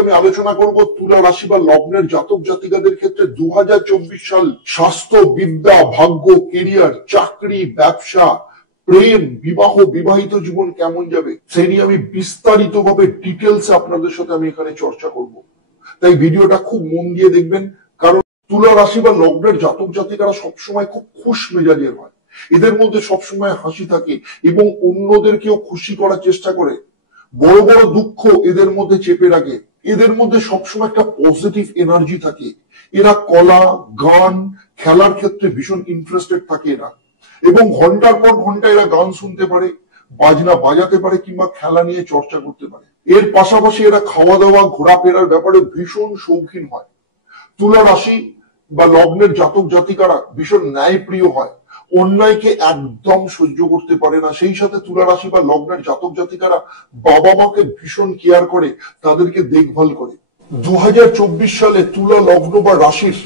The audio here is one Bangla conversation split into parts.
আমি আলোচনা করব তুলা রাশি বা লগ্নের জাতক জাতিকাদের ক্ষেত্রে 2024 সাল স্বাস্থ্য, বিদ্যা, ভাগ্য, কেরিয়ার, চাকরি, ব্যবসা, প্রেম, বিবাহ, বিবাহিত জীবন কেমন যাবে সেই নিয়ে আমি বিস্তারিত ভাবে ডিটেলস আপনাদের সাথে আমি এখানে চর্চা করব। তাই ভিডিওটা খুব মন দিয়ে দেখবেন, কারণ তুলা রাশি বা লগ্নের জাতক জাতিকারা সবসময় খুব খুশ মেজাজের হয়। এদের মধ্যে সবসময় হাসি থাকে এবং অন্যদেরকেও খুশি করার চেষ্টা করে। বড় বড় দুঃখ এদের মধ্যে চেপে রাখে। এদের মধ্যে সবসময় একটা পজিটিভ এনার্জি থাকে। এরা কলা, গান, খেলার ক্ষেত্রে ভীষণ ইন্টারেস্টেড থাকে এরা, এবং ঘন্টার পর ঘন্টা এরা গান শুনতে পারে, বাজনা বাজাতে পারে কিংবা খেলা নিয়ে চর্চা করতে পারে। এর পাশাপাশি এরা খাওয়া দাওয়া, ঘোরাফেরার ব্যাপারে ভীষণ শৌখিন হয়। তুলা রাশি বা লগ্নের জাতক জাতিকারা ভীষণ ন্যায়প্রিয় হয়, অন্যায়কে একদম সহ্য করতে পারে না। সেই সাথে তুলা রাশি বা লগ্নের জাতক জাতিকারা বাবা মাকে ভীষণ কেয়ার করে, তাদেরকে দেখভাল করে। 2024 সালে তুলা লগ্ন বা রাশির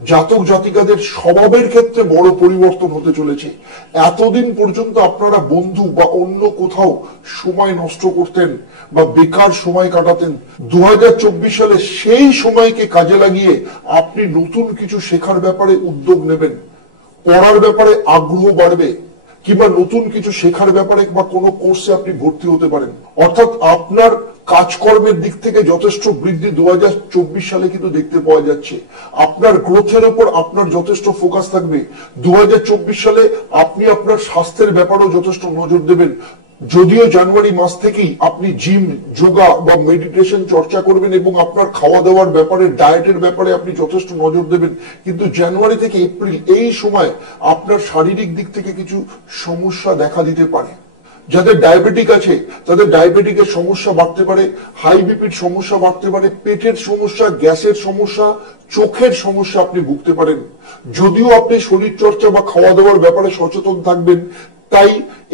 জাতক জাতিকাদের স্বভাবের ক্ষেত্রে বড় পরিবর্তন হতে চলেছে। এতদিন পর্যন্ত আপনারা বন্ধু বা অন্য কোথাও সময় নষ্ট করতেন বা বেকার সময় কাটাতেন, 2024 সালে সেই সময়কে কাজে লাগিয়ে আপনি নতুন কিছু শেখার ব্যাপারে উদ্যোগ নেবেন, পড়ার ব্যাপারে আগ্রহ বাড়বে, কিংবা নতুন কিছু শেখার ব্যাপারে বা কোনো কোর্সে আপনি ভর্তি হতে পারেন। অর্থাৎ আপনার কাজকর্মের দিক থেকে যথেষ্ট বৃদ্ধি 2024 সালে কিন্তু দেখতে পাওয়া যাচ্ছে। আপনার গ্রোথের উপর আপনার যথেষ্ট ফোকাস থাকবে। 2024 সালে আপনি আপনার স্বাস্থ্যের ব্যাপারেও যথেষ্ট নজর দেবেন। যদিও জানুয়ারি মাস থেকেই আপনি জিম, যোগা বা মেডিটেশন চর্চা করবেন এবং আপনার খাওয়া দাওয়ার ব্যাপারে, ডায়েটের ব্যাপারে আপনি যথেষ্ট নজর দেবেন, কিন্তু জানুয়ারি থেকে এপ্রিল এই সময় আপনার শারীরিক দিক থেকে কিছু সমস্যা দেখা দিতে পারে। যাদের ডায়াবেটিক আছে তাদের ডায়াবেটিকের সমস্যা বাড়তে পারে, হাই বিপির সমস্যা বাড়তে পারে, পেটের সমস্যা, গ্যাসের সমস্যা, চোখের সমস্যা আপনি ভুগতে পারেন। যদিও আপনি শরীর চর্চা বা খাওয়া দাওয়ার ব্যাপারে সচেতন থাকবেন, তাই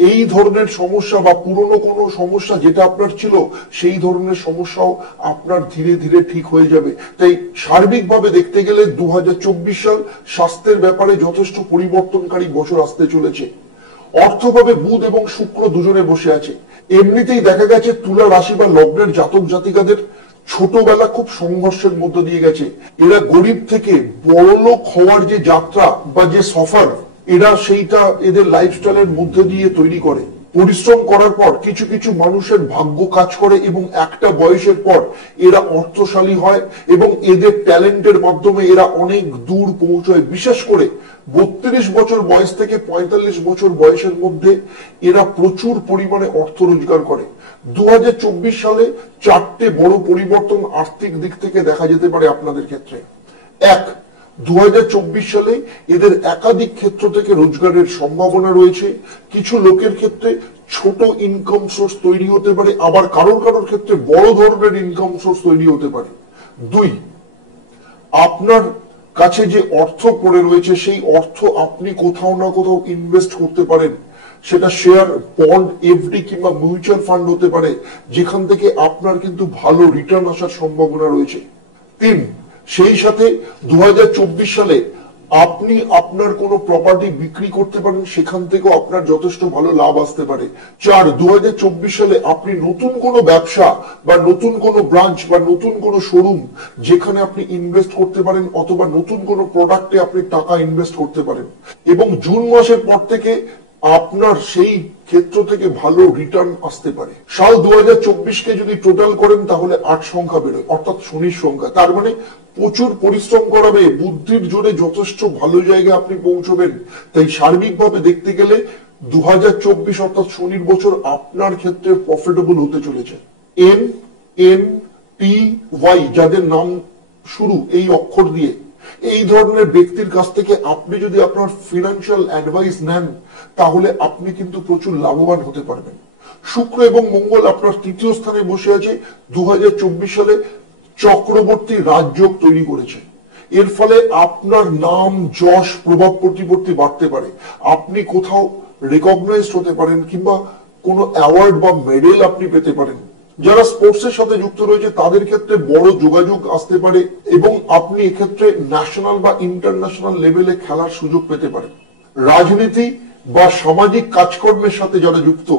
এই ধরনের সমস্যা বা পুরনো কোনো সমস্যা যেটা আপনার ছিল সেই ধরনের সমস্যাও আপনার ধীরে ধীরে ঠিক হয়ে যাবে। তাই সার্বিকভাবে দেখতে গেলে 2024 সাল স্বাস্থ্যের ব্যাপারে যথেষ্ট পরিবর্তনকারী বছর আসতে চলেছে। অর্থভাবে বুধ এবং শুক্র দুজনে বসে আছে। এমনিতেই দেখা গেছে তুলা রাশি বা লগ্নের জাতক জাতিকাদের ছোটবেলা খুব সংঘর্ষের মধ্য দিয়ে গেছে। এরা গরিব থেকে বড়লোক হওয়ার যে যাত্রা বা যে সফর, এরা সেইটা এদের লাইফস্টাইলের মধ্য দিয়ে তৈরি করে। পরিশ্রম করার পর কিছু কিছু মানুষের ভাগ্য কাজ করে এবং একটা বয়সের পর এরা অর্থশালী হয় এবং এদের ট্যালেন্টের মাধ্যমে এরা অনেক দূর পৌঁছয়। বিশেষ করে 32 বছর বয়স থেকে 45 বছর বয়সের মধ্যে এরা প্রচুর পরিমাণে অর্থ রোজগার করে। 2024 সালে 4টে বড় পরিবর্তন আর্থিক দিক থেকে দেখা যেতে পারে আপনাদের ক্ষেত্রে। 1, 2024 সালে এদের একাধিক ক্ষেত্র থেকে রোজগারের সম্ভাবনা রয়েছে। কিছু লোকের ক্ষেত্রে ছোট ইনকাম সোর্স তৈরি হতে পারে, আবার কারোর কারোর ক্ষেত্রে বড় ধরনের ইনকাম সোর্স তৈরি হতে পারে। 2, আপনার কাছে যে অর্থ পড়ে রয়েছে সেই অর্থ আপনি কোথাও না কোথাও ইনভেস্ট করতে পারেন। সেটা শেয়ার, বন্ড, এফডি কিংবা মিউচুয়াল ফান্ড হতে পারে, যেখান থেকে আপনার কিন্তু ভালো রিটার্ন আসার সম্ভাবনা রয়েছে। 3, সেই সাথে 2024 সালে আপনি আপনার কোনো প্রপার্টি বিক্রি করতে পারেন, সেখান থেকেও আপনার যথেষ্ট ভালো লাভ আসতে পারে। 4, 2024 সালে আপনি নতুন কোনো ব্যবসা বা নতুন কোনো ব্রাঞ্চ বা নতুন কোনো শোরুম যেখানে আপনি ইনভেস্ট করতে পারেন, অথবা নতুন কোনো প্রোডাক্টে আপনি টাকা ইনভেস্ট করতে পারেন, এবং জুন মাসের পর থেকে আপনার সেই ক্ষেত্র থেকে ভালো রিটার্ন আসতে পারে। সাল 2024 কে যদি টোটাল করেন তাহলে 8 সংখ্যা বেরোয়, অর্থাৎ শনির সংখ্যা। তার মানে প্রচুর পরিশ্রম করাবে, বুদ্ধির জোরে যথেষ্ট ভালো জায়গায় আপনি পৌঁছবেন। তাই সার্বিকভাবে দেখতে গেলে 2024 অর্থাৎ শনির বছর আপনার ক্ষেত্রে প্রফিটেবল হতে চলেছে। NNTY যাদের নাম শুরু এই অক্ষর দিয়ে, এই ধরনের ব্যক্তির কাছ থেকে আপনি যদি আপনার ফিনান্সিয়াল অ্যাডভাইস নেন তাহলে আপনি কিন্তু প্রচুর লাভবান হতে পারবেন। শুক্র এবং মঙ্গল আপনার তৃতীয় স্থানে বসে আছে। 2024 সালে চক্রবর্তী রাজযোগ তৈরি করেছে। এর ফলে আপনার নাম, যশ, প্রভাব প্রতিপত্তি বাড়তে পারে। আপনি কোথাও রেকগনাইজড হতে পারেন কিংবা কোনো অ্যাওয়ার্ড বা মেডেল আপনি পেতে পারেন। যারা স্পোর্টসের সাথে যুক্ত রয়েছে তাদের ক্ষেত্রে বড় যোগাযোগ আসতে পারে এবং আপনি এক্ষেত্রে ন্যাশনাল বা ইন্টারন্যাশনাল লেভেলে খেলার সুযোগ পেতে পারেন। রাজনীতি বা সামাজিক কাজকর্মের সাথে যারা যুক্ত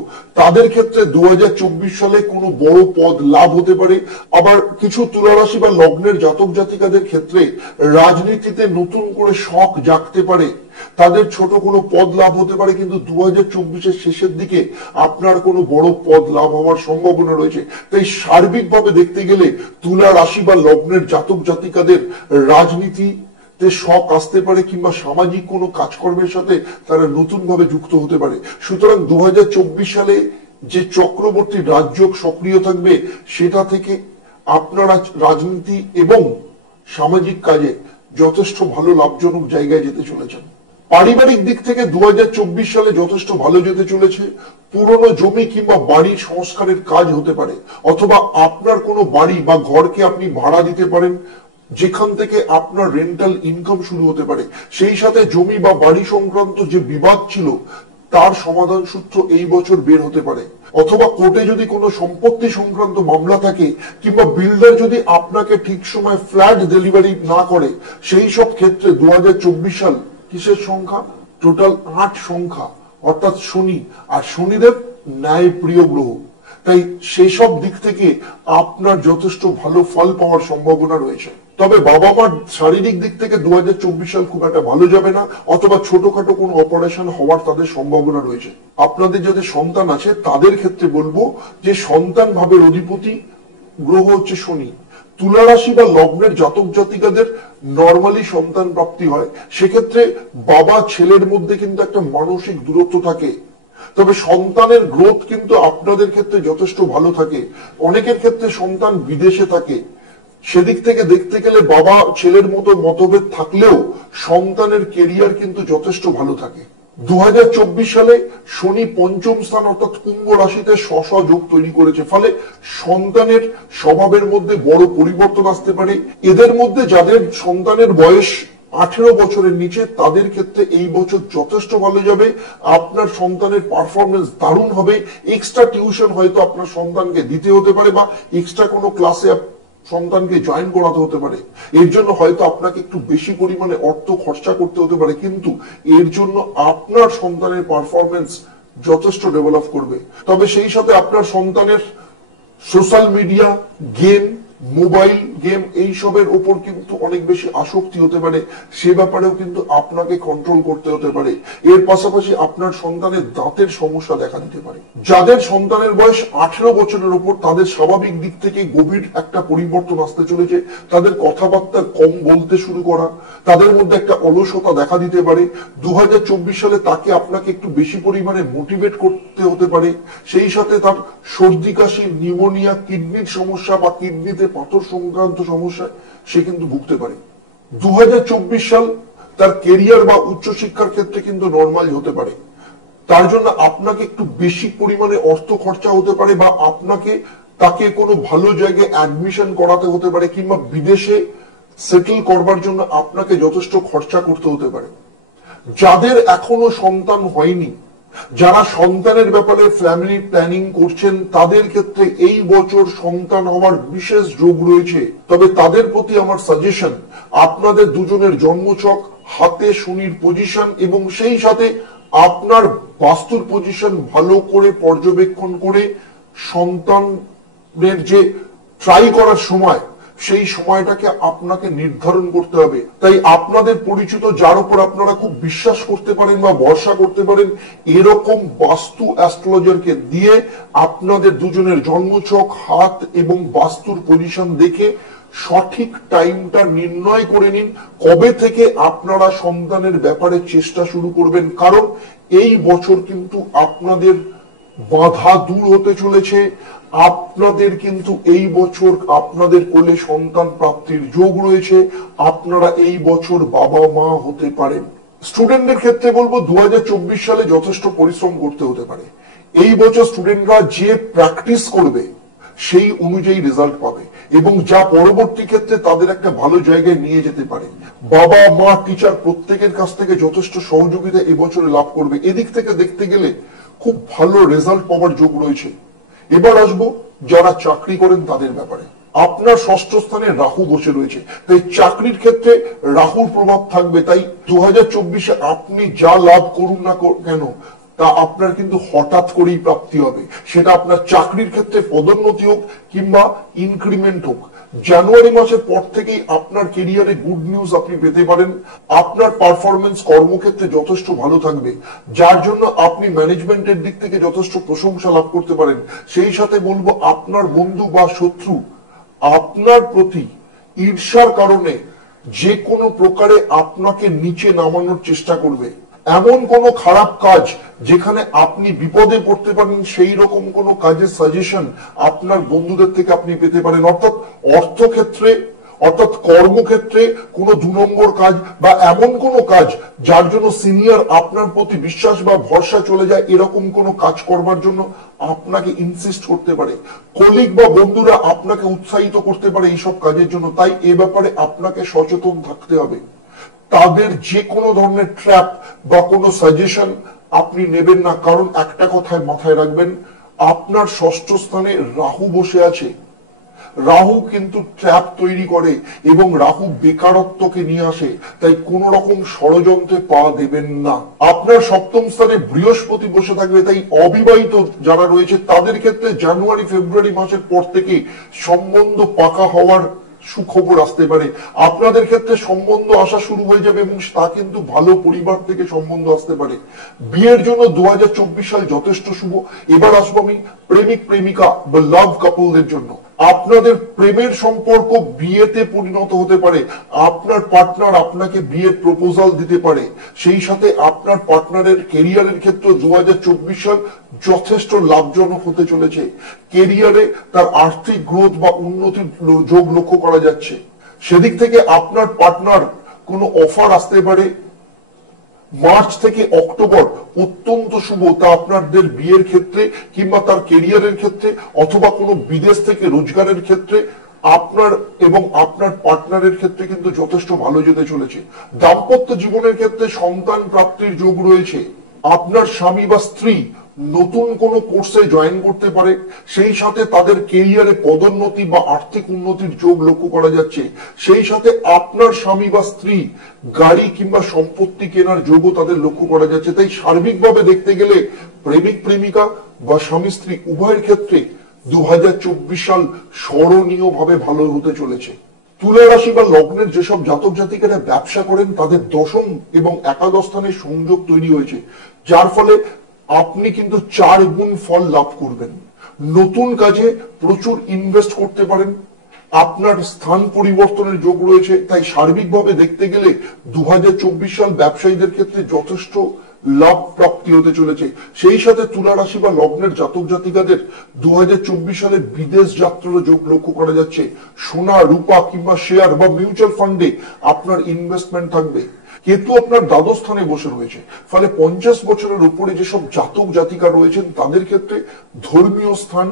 তাদের ক্ষেত্রে 2024 সালে কোনো বড় পদ লাভ হতে পারে। আবার কিছু তুলা রাশি বা লগ্নের জাতক জাতিকাদের ক্ষেত্রে রাজনীতিতে নতুন করে শখ জাগতে পারে, তাদের ছোট কোনো পদ লাভ হতে পারে, কিন্তু 2024-এর শেষের দিকে আপনার কোনো বড় পদ লাভ হওয়ার সম্ভাবনা রয়েছে। তাই সার্বিকভাবে দেখতে গেলে তুলা রাশি বা লগ্নের জাতক জাতিকাদের রাজনীতি শখ আসতে পারে কিংবা সামাজিক কোনো কাজকর্মের সাথে তারা নতুন ভাবে যুক্ত হতে পারে। সুতরাং 2024 সালে যে চক্রবর্তী রাজযোগ সক্রিয় থাকবে সেটা থেকে আপনারা রাজনীতি এবং সামাজিক কাজে যথেষ্ট ভালো লাভজনক জায়গায় যেতে চলেছেন। পারিবারিক দিক থেকে 2024 সালে যথেষ্ট ভালো যেতে চলেছে। পুরনো জমি কিংবা বাড়ির সংস্কারের কাজ হতে পারে, অথবা আপনার কোনো বাড়ি বা ঘরকে আপনি ভাড়া দিতে পারেন যেখান থেকে আপনার রেন্টাল ইনকাম শুরু হতে পারে। সেই সাথে জমি বা বাড়ি সংক্রান্ত যে বিবাদ ছিল তার সমাধান সূত্র এই বছর বের হতে পারে, অথবা কোর্টে যদি কোনো সম্পত্তি সংক্রান্ত মামলা থাকে কিংবা বিল্ডার যদি আপনাকে ঠিক সময় ফ্ল্যাট ডেলিভারি না করে, সেই সব ক্ষেত্রে 2024 সাল কিসের সংখ্যা? টোটাল 8 সংখ্যা, অর্থাৎ শনি, আর শনিদেব ন্যায় প্রিয় গ্রহ। তাই সেই সব দিক থেকে আপনার যথেষ্ট ভালো ফল পাওয়ার সম্ভাবনা রয়েছে। তবে বাবা মার শারীরিক দিক থেকে 2024 সাল খুব একটা ভালো যাবে না, অথবা ছোটখাটো কোনো অপারেশন হওয়ার তাদের সম্ভাবনা রয়েছে। আপনাদের যাদের সন্তান আছে তাদের ক্ষেত্রে বলবো যে সন্তান ভাবের অধিপতি গ্রহ হচ্ছে শনি। তুলা রাশি বা লগ্নের জাতক জাতিকাদের নরমালি সন্তান প্রাপ্তি হয়, সেক্ষেত্রে বাবা ছেলের মধ্যে কিন্তু একটা মানসিক দূরত্ব থাকে। তবে সন্তানের গ্রোথ কিন্তু আপনাদের ক্ষেত্রে যথেষ্ট ভালো থাকে। অনেকের ক্ষেত্রে সন্তান বিদেশে থাকে, সেদিক থেকে দেখতে গেলে বাবা ছেলের মতো মতভেদ থাকলেও সন্তানের কেরিয়ার কিন্তু যথেষ্ট ভালো থাকে। 2024 সালে শনি পঞ্চম স্থান অর্থাৎ কুম্ভ রাশিতে স্ব যোগ তৈরি করেছে, ফলে সন্তানের স্বভাবের মধ্যে বড় পরিবর্তন আসতে পারে। এদের মধ্যে যাদের সন্তানের বয়স 18 বছরের নিচে তাদের ক্ষেত্রে এই বছর যথেষ্ট ভালো যাবে। আপনার সন্তানের পারফরমেন্স দারুণ হবে। এক্সট্রা টিউশন হয়তো আপনার সন্তানকে দিতে হতে পারে, বা এক্সট্রা কোনো ক্লাসে সন্তানকে জয়েন করাতে হতে পারে। এর জন্য হয়তো আপনাকে একটু বেশি পরিমাণে অর্থ খরচা করতে হতে পারে, কিন্তু এর জন্য আপনার সন্তানের পারফরমেন্স যথেষ্ট ডেভেলপ করবে। তবে সেই সাথে আপনার সন্তানের social media, game, mobile game এইসবের উপর কিন্তু অনেক বেশি আসক্তি হতে পারে, সে ব্যাপারেও কিন্তু আপনাকে কন্ট্রোল করতে হতে পারে। এর পাশাপাশি আপনার সন্তানের দাঁতের সমস্যা দেখা দিতে পারে। যাদের সন্তানের বয়স 18 বছরের উপর তাদের স্বাভাবিক দিক থেকে গভীর একটা পরিবর্তন আসতে চলেছে। তাদের কথাবার্তা কম বলতে শুরু করা, তাদের মধ্যে একটা অলসতা দেখা দিতে পারে। 2024 সালে তাকে আপনাকে একটু বেশি পরিমাণে মোটিভেট করতে হতে পারে। সেই সাথে তার সর্দি কাশি, নিউমোনিয়া, কিডনির সমস্যা বা কিডনিতে পাথর সংক্রান্ত সমস্যায় সে কিন্তু ভুগতে পারে। 2024 সাল তার কেরিয়ার বা উচ্চশিক্ষার ক্ষেত্রে কিন্তু নরমাল হতে পারে। তার জন্য আপনাকে একটু বেশি পরিমাণে অর্থ খরচা হতে পারে, বা আপনাকে তাকে কোনো ভালো জায়গায় অ্যাডমিশন করাতে হতে পারে, কিংবা বিদেশে সেটেল করবার জন্য আপনাকে যথেষ্ট খরচা করতে হতে পারে। যাদের এখনো সন্তান হয়নি, যারা সন্তানের ব্যাপারে ফ্যামিলি প্ল্যানিং করছেন, তাদের ক্ষেত্রে এই বছর সন্তান হওয়ার বিশেষ যোগ রয়েছে। তবে তাদের প্রতি আমার সাজেশন, আপনাদের দুজনের জন্মছক, হাতে শনির পজিশন এবং সেই সাথে আপনার বাস্তুর পজিশন ভালো করে পর্যবেক্ষণ করে সন্তানের যে ট্রাই করার সময়, সেই সময়টাকে আপনাকে নির্ধারণ করতে হবে। তাই আপনাদের পরিচিত যার উপর আপনারা খুব বিশ্বাস করতে পারেন বা ভরসা করতে পারেন, এরকম বাস্তু অ্যাস্ট্রোলজারকে দিয়ে আপনাদের দুজনের জন্মছক, হাত এবং বাস্তুর পজিশন দেখে সঠিক টাইমটা নির্ণয় করে নিন কবে থেকে আপনারা সন্তানের ব্যাপারে চেষ্টা শুরু করবেন। কারণ এই বছর কিন্তু আপনাদের বাধা দূর হতে চলেছে। আপনাদের কিন্তু এই বছর আপনাদের কোলে সন্তান প্রাপ্তির যোগ রয়েছে। আপনারা এই বছর বাবা মা হতে পারেন। স্টুডেন্টদের ক্ষেত্রে বলবো 2024 সালে যথেষ্ট পরিশ্রম করতে হতে পারে। এই বছর স্টুডেন্টরা যে প্র্যাকটিস করবে সেই অনুযায়ী রেজাল্ট পাবে, এবং যা পরবর্তী ক্ষেত্রে তাদের একটা ভালো জায়গায় নিয়ে যেতে পারে। বাবা মা টিচার প্রত্যেকের কাছ থেকে যথেষ্ট সহযোগিতা এবছরে লাভ করবে। এদিক থেকে দেখতে গেলে খুব ভালো রেজাল্ট পাওয়ার যোগ রয়েছে। এবার আসবো যারা চাকরি করেন তাদের ব্যাপারে। আপনার ষষ্ঠ স্থানে রাহু বসে রয়েছে, তাই চাকরির ক্ষেত্রে রাহুর প্রভাব থাকবে। তাই 2024-এ আপনি যা লাভ করুন না কেন তা আপনার কিন্তু হঠাৎ করেই প্রাপ্তি হবে। সেটা আপনার চাকরির ক্ষেত্রে পদোন্নতি হোক কিংবা ইনক্রিমেন্ট হোক। জানুয়ারি মাসের পর থেকেই আপনার কেরিয়ারে গুড নিউজ আপনি পেতে পারেন। আপনার পারফরমেন্স কর্মক্ষেত্রে যথেষ্ট ভালো থাকবে, যার জন্য আপনি ম্যানেজমেন্টের দিক থেকে যথেষ্ট প্রশংসা লাভ করতে পারেন। সেই সাথে বলবো, আপনার বন্ধু বা শত্রু আপনার প্রতি ঈর্ষার কারণে যে কোনো প্রকারে আপনাকে নিচে নামানোর চেষ্টা করবে। এমন কোনো খারাপ কাজ যেখানে আপনি বিপদে পড়তে পারেন, সেই রকম কোনো কাজের সাজেশন আপনার বন্ধুদের থেকে আপনি পেতে পারেন। অর্থাৎ অর্থক্ষেত্রে, অর্থাৎ কর্মক্ষেত্রে কোনো 2 নম্বর কাজ বা এমন কোনো কাজ যার জন্য সিনিয়র আপনার প্রতি বিশ্বাস বা ভরসা চলে যায়, এরকম কোনো কাজ করবার জন্য আপনাকে ইনসিস্ট করতে পারে। কলিগ বা বন্ধুরা আপনাকে উৎসাহিত করতে পারে এইসব কাজের জন্য। তাই এ ব্যাপারে আপনাকে সচেতন থাকতে হবে। তাদের যে কোনো ধরনের ট্র্যাপ বা কোনো সাজেশন আপনি নেবেন না, কারণ একটা কথায় মাথায় রাখবেন, আপনার ষষ্ঠ স্থানে রাহু বসে আছে। রাহু কিন্তু ট্র্যাপ তৈরি করে এবং রাহু বেকারত্বকে নিয়ে আসে। তাই কোন রকম ষড়যন্ত্রে পা দেবেন না। আপনার সপ্তম স্থানে বৃহস্পতি বসে থাকবে। তাই অবিবাহিত যারা রয়েছে তাদের ক্ষেত্রে জানুয়ারি ফেব্রুয়ারি মাসের পর থেকে সম্বন্ধ পাকা হওয়ার সুখবর আসতে পারে। আপনাদের ক্ষেত্রে সম্বন্ধ আসা শুরু হয়ে যাবে এবং তা কিন্তু ভালো পরিবার থেকে সম্বন্ধ আসতে পারে। বিয়ের জন্য 2024 সাল যথেষ্ট শুভ। এবার আসবো আমি প্রেমিক প্রেমিকা বা লাভ কাপলদের জন্য। আপনাদের প্রেমের সম্পর্ক বিয়েতে পরিণত হতে পারে। আপনার পার্টনার আপনাকে বিয়ের প্রপোজাল দিতে পারে। সেই সাথে আপনার পার্টনারের কেরিয়ারের ক্ষেত্রে 2024 সাল যথেষ্ট লাভজনক হতে চলেছে। কেরিয়ারে তার আর্থিক গ্রোথ বা উন্নতির যোগ লক্ষ্য করা যাচ্ছে। সেদিক থেকে আপনার পার্টনার কোনো অফার আসতে পারে। মার্চ থেকে অক্টোবর অত্যন্ত শুভ, তা আপনাদের বিয়ের ক্ষেত্রে কিংবা তার কেরিয়ারের ক্ষেত্রে অথবা কোনো বিদেশ থেকে রোজগারের ক্ষেত্রে আপনার এবং আপনার পার্টনারের ক্ষেত্রে কিন্তু যথেষ্ট ভালো যেতে চলেছে। দাম্পত্য জীবনের ক্ষেত্রে সন্তান প্রাপ্তির যোগ রয়েছে। আপনার স্বামী বা স্ত্রী নতুন কোনো কোর্সে জয়েন করতে পারে। সেই সাথে তাদের কেরিয়ারে পদোন্নতি বা আর্থিক উন্নতির যোগ লক্ষ্য করা যাচ্ছে। সেই সাথে আপনার স্বামী বা স্ত্রী গাড়ি কিংবা সম্পত্তি কেনার যোগও তাদের লক্ষ্য করা যাচ্ছে। তাই সার্বিকভাবে দেখতে গেলে প্রেমিক প্রেমিকা বা স্বামী স্ত্রী উভয়ের ক্ষেত্রে 2024 সাল স্মরণীয় ভাবে ভালো হতে চলেছে। তুলা রাশি বা লগ্নের যেসব জাতক জাতিকারা ব্যবসা করেন তাদের দশম এবং একাদশ স্থানে সংযোগ তৈরি হয়েছে, যার ফলে আপনি কিন্তু 4 গুণ ফল লাভ করবেন। নতুন কাজে প্রচুর ইনভেস্ট করতে পারেন। আপনার স্থান পরিবর্তনের যোগ রয়েছে। তাই সার্বিকভাবে দেখতে গেলে 2024 সাল ব্যবসায়ীদের ক্ষেত্রে যথেষ্ট লাভ প্রাপ্তি হতে চলেছে। সেই সাথে তুলা রাশি বা লগ্নের জাতক জাতিকাদের 2024 সালে বিদেশ যাত্রার যোগ লক্ষ্য করা যাচ্ছে। সোনা রূপা কিংবা শেয়ার বা মিউচুয়াল ফান্ডে আপনার ইনভেস্টমেন্ট থাকবে। কেতু আপনার দ্বাদশ স্থানে বসে রয়েছে, ফলে 50 বছরের উপরে যেসব জাতক জাতিকা রয়েছেন তাদের ক্ষেত্রে ধর্মীয় স্থান,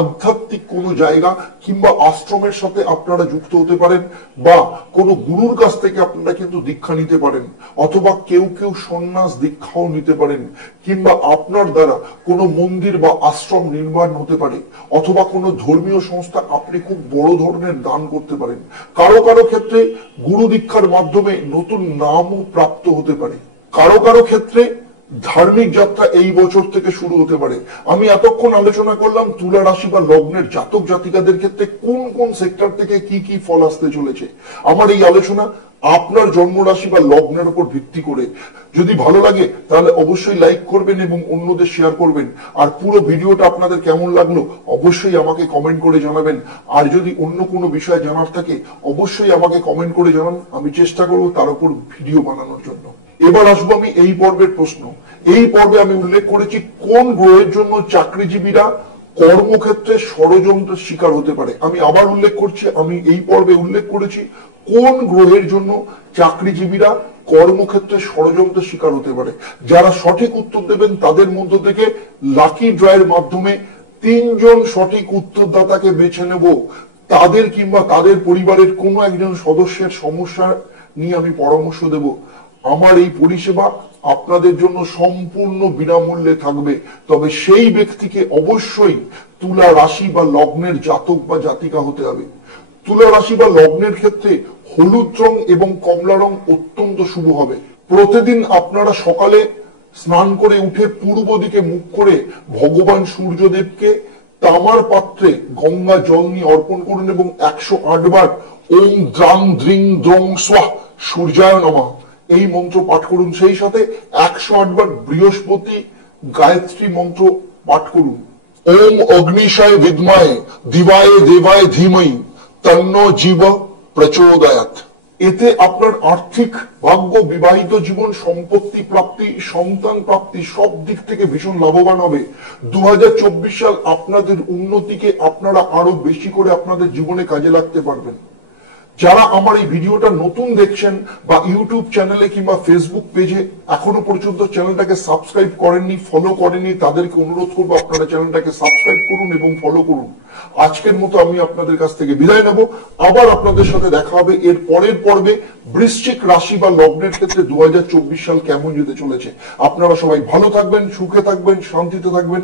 আধ্যাত্মিক কোনো জায়গা কিংবা আশ্রমের সাথে আপনারা যুক্ত হতে পারেন বা কোনো গুরুর কাছ থেকে আপনারা কিন্তু দীক্ষা নিতে পারেন, অথবা কেউ কেউ সন্ন্যাস দীক্ষাও নিতে পারেন, কিংবা আপনার দ্বারা কোনো মন্দির বা আশ্রম নির্মাণ হতে পারে, অথবা কোনো ধর্মীয় সংস্থা আপনি খুব বড় ধরনের দান করতে পারেন। কারো কারো ক্ষেত্রে গুরু দীক্ষার মাধ্যমে নতুন নামও প্রাপ্ত হতে পারে। কারো কারো ক্ষেত্রে ধার্মিক যাত্রা এই বছর থেকে শুরু হতে পারে। আমি এতক্ষণ আলোচনা করলাম তুলা রাশি বা লগ্নের জাতক জাতিকাদের ক্ষেত্রে কোন কোন সেক্টর থেকে কি কি ফল আসতে চলেছে। আমার এই আলোচনা আপনার জন্ম রাশি বা লগ্নের উপর ভিত্তি করে। যদি ভালো লাগে তাহলে অবশ্যই লাইক করবেন এবং অন্যদের শেয়ার করবেন। আর পুরো ভিডিওটা আপনাদের কেমন লাগলো অবশ্যই আমাকে কমেন্ট করে জানাবেন। আর যদি অন্য কোনো বিষয় জানার থাকে অবশ্যই আমাকে কমেন্ট করে জানান, আমি চেষ্টা করব তার উপর ভিডিও বানানোর জন্য। এবার আসবো আমি এই পর্বের প্রশ্ন। এই পর্বে আমি উল্লেখ করেছি কোন গ্রহের জন্য চাকরিজীবীরা কর্মক্ষেত্রে ষড়যন্ত্রের শিকার হতে পারে। আমি আবার উল্লেখ করছি, আমি এই পর্বে উল্লেখ করেছি কোন গ্রহের জন্য চাকরিজীবীরা কর্মক্ষেত্রে ষড়যন্ত্রের শিকার হতে পারে। যারা সঠিক উত্তর দেবেন তাদের মধ্য থেকে লাকি ড্রয়ের মাধ্যমে 3 জন সঠিক উত্তরদাতাকে বেছে নেব। তাদের কিংবা তাদের পরিবারের কোনো একজন সদস্যের সমস্যা নিয়ে আমি পরামর্শ দেব। আমার এই পরিষেবা আপনাদের জন্য সম্পূর্ণ বিনামূল্যে থাকবে। তবে সেই ব্যক্তিকে অবশ্যই তুলা রাশি বা লগ্নের জাতক বা জাতিকা হতে হবে। তুলা রাশি বা লগ্নের ক্ষেত্রে হলুদ রং এবং কমলা রং অত্যন্ত শুভ হবে। প্রতিদিন আপনারা সকালে স্নান করে উঠে পূর্ব দিকে মুখ করে ভগবান সূর্যদেবকে তামার পাত্রে গঙ্গা জল নিয়ে অর্পণ করুন এবং 108 বার ওম দ্রাং দ্রিং দ্রং স্বাহ সূর্যায় নমঃ এই মন্ত্র পাঠ করুন। সেই সাথে 108 বার বৃহস্পতি গায়ত্রী মন্ত্র পাঠ করুন। ওম অগ্নিশায় বিদ্মহে দিবায় দেবায় ধীমহি তন্নো জীব প্রচোদয়াৎ। এতে আপনার আর্থিক ভাগ্য, বিবাহিত জীবন, সম্পত্তি প্রাপ্তি, সন্তান প্রাপ্তি সব দিক থেকে ভীষণ লাভবান হবে। 2024 সাল আপনাদের উন্নতিকে আপনারা আরো বেশি করে আপনাদের জীবনে কাজে লাগতে পারবেন। যারা আমার এই ভিডিওটা নতুন দেখছেন বা ইউটিউব চ্যানেলে কিংবা ফেসবুক পেজে এখনো পর্যন্ত চ্যানেলটাকে সাবস্ক্রাইব করেননি, ফলো করেননি, তাদেরকে অনুরোধ করবো আপনারা চ্যানেলটাকে সাবস্ক্রাইব করুন এবং ফলো করুন। আজকের মতো আমি আপনাদের কাছ থেকে বিদায় নেব। আবার আপনাদের সাথে দেখা হবে এর পরের পর্বে বৃশ্চিক রাশি বা লগ্নের ক্ষেত্রে 2024 সাল কেমন যেতে চলেছে। আপনারা সবাই ভালো থাকবেন, সুখে থাকবেন, শান্তিতে থাকবেন।